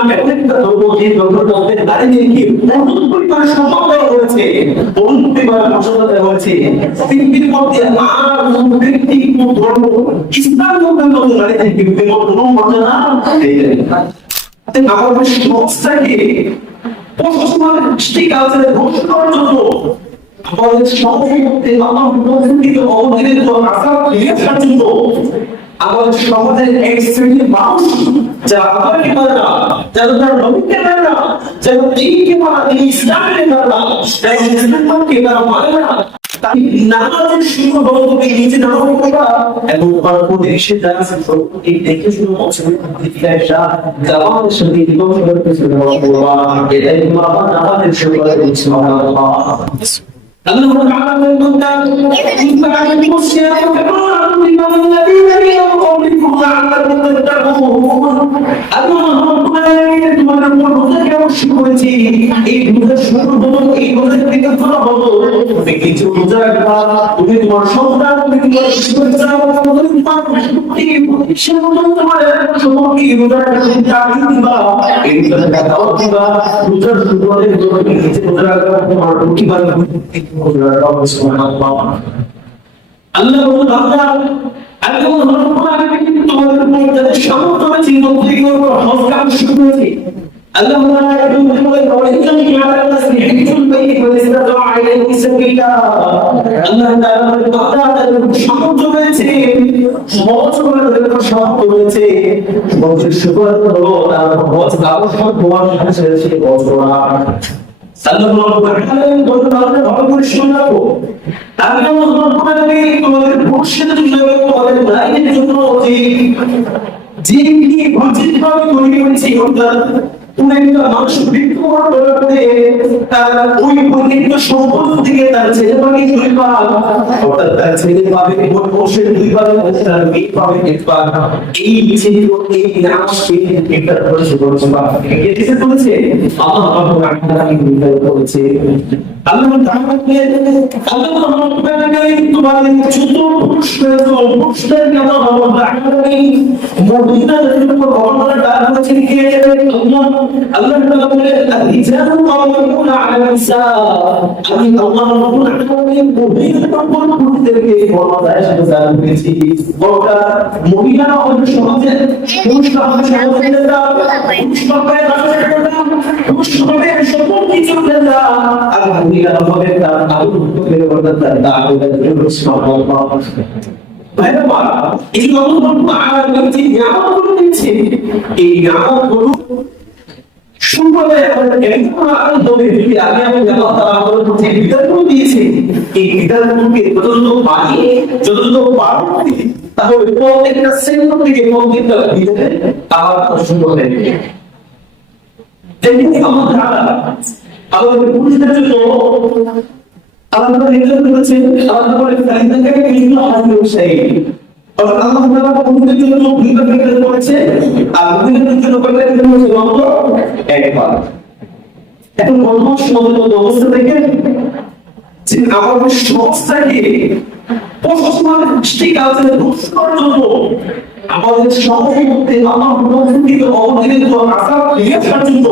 ইসলাম এমন একটা ধর্ম যে ধর্মের মধ্যে নারীদেরকে প্রচুর পরিমাণে সম্মান দেওয়া হয়েছে, প্রচুর পরিমাণে মর্যাদা দেওয়া হয়েছে। পৃথিবীর মধ্যে আর কোন ব্যক্তি কোন ধর্ম ইসলাম ধর্মের মধ্যে নারীদেরকে কোনো মর্যাদা দেয় না। আমাদের সমাজটাকে পশুমানের দৃষ্টিকালচারে ধ্বংস করার জন্য আমাদের সমাজের মধ্যে আমার প্রকৃতির অবদানের আশা নিয়ে জন্য আমাদের সমাজের এক শ্রেণীর মানুষ যারা আল্লাহকে মানে না, যারা তার নবীকে মানে না, যারা দ্বীনকে মানে না, ইসলামকে মানে না, যারা মুসলমানকে তারা মানে না, তাই নামাজের শুরু বলতে নিজে নামাজ পড়া এবং তারপর এসে যারা এই দেখে শুরু করছে ফিরাইসা জামাতের সাথে ইমাম সাহেবের পিছনে নামাজ পড়া, এটাই নামাজের শুরু করে সুবহানাল্লাহ। আল্লাহ তাআলা বলেন ইন্নাল মুসলিমিনা الذين يقولون لعلكم تتقون আল্লাহ তোমাদের উপর রোজা শুরু করেছি, এই রোজা শুরু হলো, এই রোজার থেকে তোমরা বলো তুমি কিছু রোজা রাখবা, তুমি তোমার সন্তান, তুমি তোমার তোমার সমস্ত রোজা দিবা, এই রোজা দাওয়াত দিবা, রোজার শুরু হলে তুমি কিছু রোজা রাখবা, তোমার প্রতিবার রোজা রাখবা। সুবহানাল্লাহ। আল্লাহ বান্দা আল্লাহ তোমাদের উপর যাদের সামর্থ্য আছে নবী করো হজ কাজ শুরু করেছে। আল্লাহ তাআলা একদম বলে ওয়ালাইকুম আলাইকুম হিজুল বাইত ওয়া ইসরাতু আলাইহি সাবিলা। আল্লাহ তাআলা বান্দাদের সামর্থ্য রয়েছে, হজ করার জন্য সামর্থ্য রয়েছে, হজের শুকর হলো তার হজ কাজ সব তোমার কাছে এসে হজ করা। সাল্লাল্লাহু আলাইহি ওয়া সাল্লাম ভালো করে শুনে রাখো। তোমাদের ভবিষ্যতের জন্য তোমাদের নারীদের জন্য যে ভাবে তৈরি করেছি অর্থাৎ কোন একটা মানুষ মৃত্যুবরণ করার পরে তার ওই পরিণত সম্পদ থেকে তার ছেলে পাবে 2 ভাগ, অর্থাৎ তার ছেলে পাবে বংশের 2 ভাগ, তার মেয়ে পাবে 1 ভাগ। এই ছেলে এই নামকে একটা করে বলছে কে দিতে বলেছে আল্লাহ রাব্বুল আলামিন বলেছে। আল্লাহ তাআলা তোমাদের ছোট পুরুষদের কেন মদিনার উপর গভর্নর ডাক করেছেন কে? আল্লাহ তাআলা বলে আর-রিজালু কাওয়ামুনা আলা নিসা। আমি আল্লাহ রাব্বুল আলামিন মহিলাদের উপর পুরুষদেরকে ক্ষমতায় সাজান করেছি। গোটা মহিলা আমাদের সমাজে পুরুষরা আমাদের সমাজের নেতা, পুরুষরা পুরুষদের সকল কিছু নেতা, আর মহিলা আমাদের তার আলো করে করতে তার দাও সুবহানাল্লাহ। ভাইরা এই আল্লাহ তাআলা যে নিয়ামতগুলো দিয়েছে, এই নিয়ামতগুলো সুন্দরভাবে একদম আনন্দে যদি আগে আমি আল্লাহ তাআলা আমাদের যে বিধানগুলো দিয়েছে, এই বিধানগুলোকে যতটুকু মানি, যতটুকু পালন করি, তাহলে প্রত্যেকটা সেকেন্ড থেকে প্রত্যেকটা বিধানে আল্লাহ সুন্দর দেবে। যেমনি আল্লাহ তাআলা আমাদের পুরুষদের জন্য আল্লাহ নির্ধারণ করেছেন, আল্লাহ বলে ফাইনাকে বিভিন্ন হাজির সেই অর্থাৎ আল্লাহ তাআলা পুরুষদের জন্য নির্ধারণ করেছে, আর মহিলাদের জন্য করেছেন মাত্র 1 ভাগ। এখন বর্তমান সমাজের অবস্থা থেকে যে আমাদের সমাজটাকে পশুমানের দৃষ্টিকালচারে ধ্বংস করার জন্য আমাদের সমাজের মধ্যে আমার প্রকৃতির অবদানের আশা নিয়ে আসার জন্য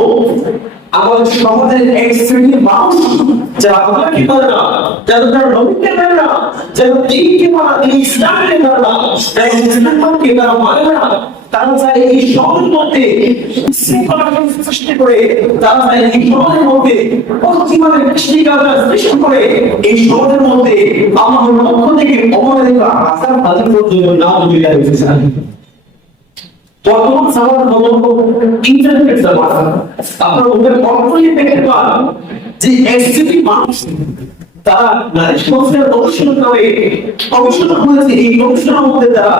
আমাদের সমাজের এক শ্রেণীর মানুষ যারা আল্লাহকে মানে না, যারা তার নবীকে মানে না, যারা দ্বীনকে মানে না, ইসলামকে মানে না, যারা মুসলমানকে তারা মানে না, তারা চায় এই সমাজের মধ্যে শৃঙ্খলা সৃষ্টি করে, তারা চায় এই সমাজের মধ্যে পশ্চিমাদের দৃষ্টিকালচার সৃষ্টি করে, এই সমাজের মধ্যে আল্লাহর পক্ষ থেকে অবমানিত আসার তাদের জন্য নাম মিলিয়ে দিয়েছে। বর্তমান সমাজ ইন্টারনেট জামানা, আপনারা ওদের কন্ট্রোলে দেখতে পান যে এসসিপি মানুষ তারা নারী সংস্কার অনুশীলন করে, অনুশীলন করেছে। এই অনুশীলনের মধ্যে তারা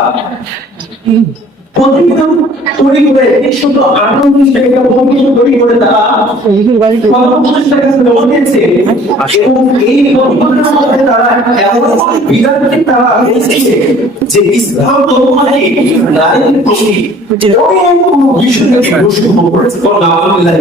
প্রতিদিন তৈরি করে 138 টাকা প্রতিদিন তৈরি করে তারা 50 টাকা জমা দিয়েছে, এবং এই প্রতিদিনের মধ্যে তারা এমন বিধানকে তারা এনেছে যে ইসলাম ধর্মে নারীর প্রতি যে বিষয়কে প্রশ্ন করেছে। আলহামদুলিল্লাহ।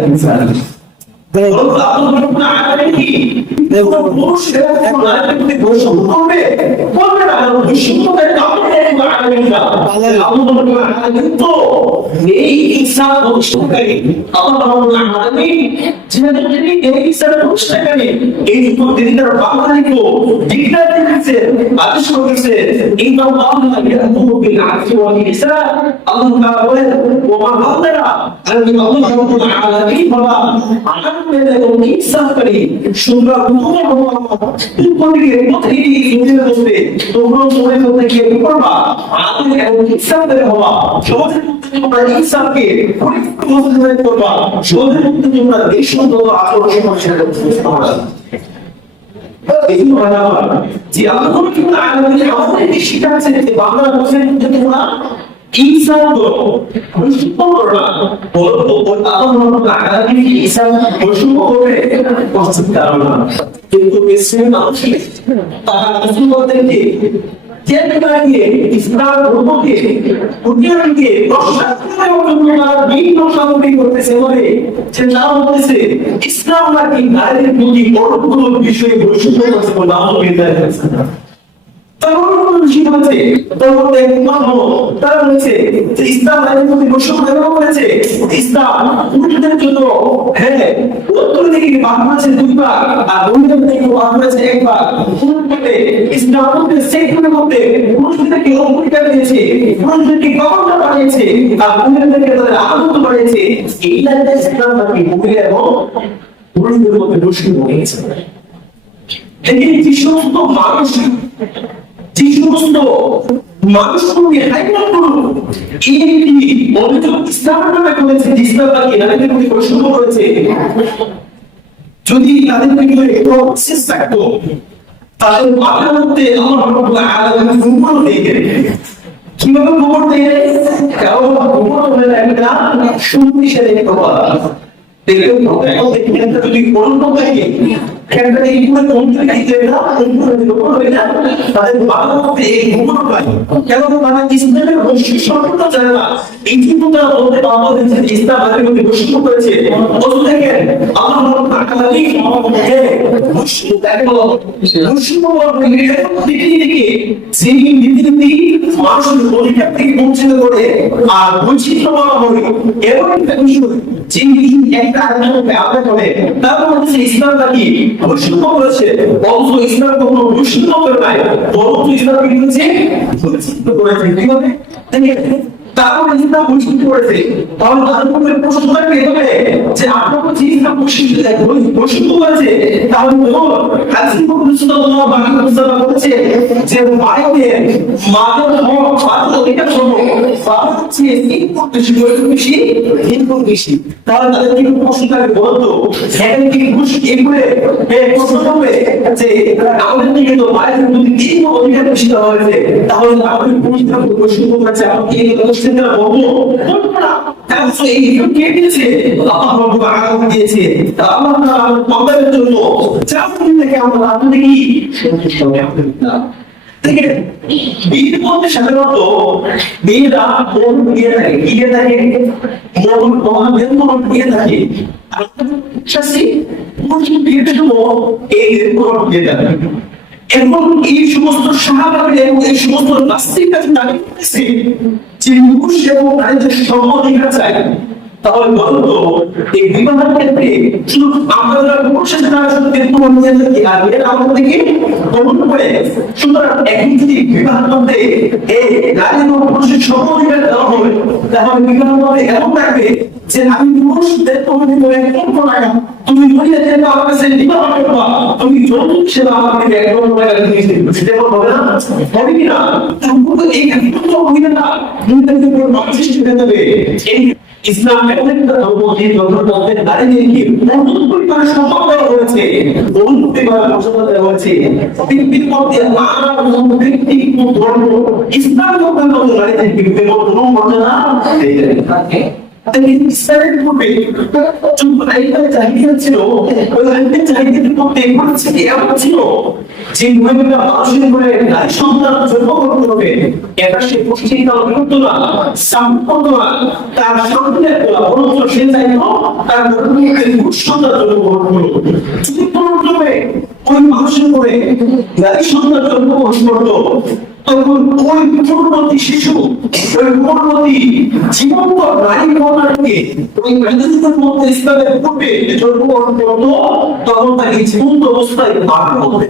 যদি তাদের থাকতো তাদের মাথার মধ্যে কিভাবে খবর দিয়ে কারণ খবর হলে একটা শক্তিশালী খবর যদি অন্য থাকে বঞ্চিত করে আর বঞ্চিত এবং একটা তারপর ইসলাম নাকি বৈষম্য করেছে, অথচ ইসলাম কখনো বৈষম্য করে নাই, বরং ইসলাম কি করেছে? কিভাবে তারপর ইসলাম বৈষম্য করেছে। তাহলে তাদের মধ্যে প্রশ্ন থাকবে যে আপনার কাছে ইসলাম বৈষম্য করেছে, তাহলে হাদিস সাল্লাল্লাহু আলাইহি ওয়াসাল্লাম বলেছে যে মায়ের হক বাধ্যতা এটা শোনো, বাবা হচ্ছে ইনপুট বেশি ইনপুট বেশি। তাহলে তাদের কি প্রশ্ন থাকবে বলতো এখানে কি ঘুষ এগুলো প্রশ্ন করবে যে আমাদের থেকে তো মায়ের যদি তিন অধিকার বেশি দেওয়া হয়েছে, তাহলে আমাদের প্রশ্ন করছে আমাকে এই কোশ্চেনটা বলবো না। এই কে দিয়েছে? আল্লাহ রাব্বুল আলামিন দিয়েছে। আল্লাহ আমাদের জন্য চাকরি থেকে আমরা আপনাদের কি বিয়ের মধ্যে সাধারণত মেয়েরা মন দিয়ে থাকে, গিয়ে থাকে মন দিয়ে থাকে। এবং এই সমস্ত সাহাবাদের এবং এই সমস্ত নাস্তিকরা দাবি করেছে যে পুরুষ এবং নারীদের সমাধিকার চাই। তাহলে বলতো এই বিবাহের ক্ষেত্রে শুধু আমরা পুরুষের দ্বারা সত্যি প্রমাণ নিয়ে থাকি আর এটা আমাদেরকে গ্রহণ করে। সুতরাং এখন যদি বিবাহের মধ্যে এই নারী এবং পুরুষের সমাধিকার দেওয়া হবে, তাহলে বিবাহের মধ্যে এমন থাকবে যে আমি পুরুষদের প্রমাণ করে একদম না, তুমি মহিলাদের আমার কাছে বিবাহ করবা, তুমি যৌতুক সেবা আমাকে একদম সেটা হবে না, হবে কি না? তারপরে এই একদম মহিলা না মহিলাদের উপর সৃষ্টি হয়ে যাবে। এই ইসলাম এমন একটা ধর্ম যে ধর্মে নারীদেরকে নতুন পরিবার সম্মান দেওয়া হয়েছে, নতুন পরিবার মর্যাদা দেওয়া হয়েছে। পৃথিবীর মধ্যে নানা ব্যক্তিক ধর্ম ইসলাম ধর্মের মধ্যে নারীদেরকে কোনো মর্যাদা দেয় না। ইসলামের পূর্বে যখন আইনের চাহিদা ছিল, ওই আইনের চাহিদার মধ্যে এমন ছিল যে মহিলা মানুষের করে নারী সন্তান জন্মগ্রহণ করবে, এটা সে পুষ্টিকাল করতো না, সম্পদ না, তার সন্তানের বরঞ্চ সে চাইতো তার গর্ভবতী সন্তান জন্মগ্রহণ করলো। যদি কোনোভাবে ওই মানুষের করে নারী সন্তান জন্মগ্রহণ করতো, তখন ওই পূর্ণবতী শিশু, ওই পূর্ণবতী জীবন্ত নারী কন্যাকে ওই মেধাদের মধ্যে ইসলামের পূর্বে জন্মগ্রহণ করতো, তখন তাকে জীবন্ত অবস্থায় মারা হতে